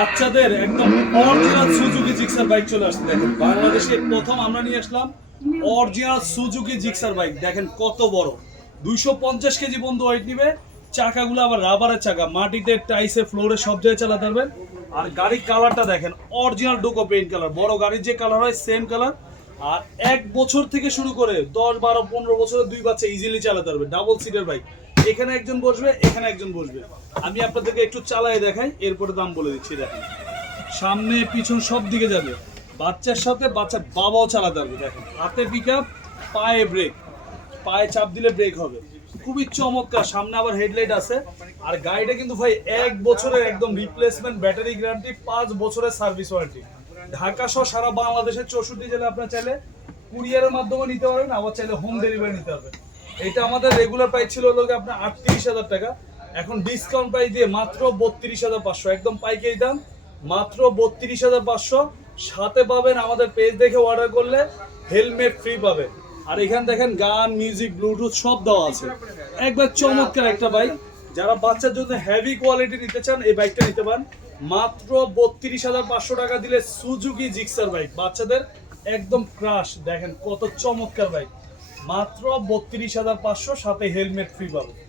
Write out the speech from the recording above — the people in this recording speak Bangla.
বাচ্চাদের একদম অরিজিনাল সুজুকি জিক্সার বাইক চলে আসছে, দেখেন। বাংলাদেশে প্রথম আমরা নিয়ে আসলাম অরিজিনাল সুজুকি জিক্সার বাইক দেখেন কত বড়। দুইশো পঞ্চাশ কেজি বন্ধু ওয়েট নিবে। চাকাগুলো আবার রাবারের চাকা। মাটিতে টাইসে ফ্লোরে সব জায়গায় চালাতে পারবেন আর গাড়ির কালারটা দেখেন অরিজিনাল ডোকো পেইন্ট কালার বড় গাড়ির যে কালার হয় সেম কালার আর এক বছর থেকে শুরু করে দশ বারো পনেরো বছরের দুই বাচ্চা ইজিলি চালাতে পারবে ডাবল সিটের বাইক এখানে একজন বসবে, এখানে একজন বসবে। আমি আপনাদেরকে একটু চালাই দেখাই, এরপরে দাম বলে দিচ্ছি, দেখেন। সামনে, পিছন সব দিকে যাবে। বাচ্চার সাথে বাচ্চার বাবাও চালাতে পারবে, দেখেন। হাতে পিক পায়ে ব্রেক পায়ে চাপ দিলে ব্রেক হবে। খুবই চমৎকার, সামনে আবার হেডলাইট আছে। আর গাড়িটা কিন্তু ভাই, এক বছরের একদম রিপ্লেসমেন্ট ব্যাটারি গ্যারান্টি পাঁচ বছরের সার্ভিস ওয়ারেন্টি ঢাকা সহ সারা বাংলাদেশের চৌষট্টি জেলা আপনার চাইলে কুরিয়ারের মাধ্যমে নিতে পারবেন, আবার চাইলে হোম ডেলিভারি নিতে পারবেন। এটা আমাদের রেগুলার প্রাইস ছিল গিয়ে আপনার আটত্রিশ হাজার টাকা। এখন ডিসকাউন্ট প্রাইস দিয়ে মাত্র বত্রিশ হাজার পাঁচশো। একদম পাইকারি দাম, মাত্র বত্রিশ হাজার পাঁচশো। সাথে পাবেন আমাদের পেজ দেখে অর্ডার করলে হেলমেট ফ্রি পাবেন আর এখানে দেখেন গান মিউজিক ব্লুটুথ সব দেওয়া আছে। একবার চমৎকার একটা বাইক যারা বাচ্চার জন্য হেভি কোয়ালিটি নিতে চান, এই বাইকটা নিতে পারেন। মাত্র বত্রিশ হাজার পাঁচশো টাকা দিলে সুজুকি জিক্সার বাইক বাচ্চাদের একদম ক্রাশ দেখেন কত চমৎকার বাইক মাত্র বত্রিশ হাজার পাঁচশো সাথে হেলমেট ফ্রি পাবে।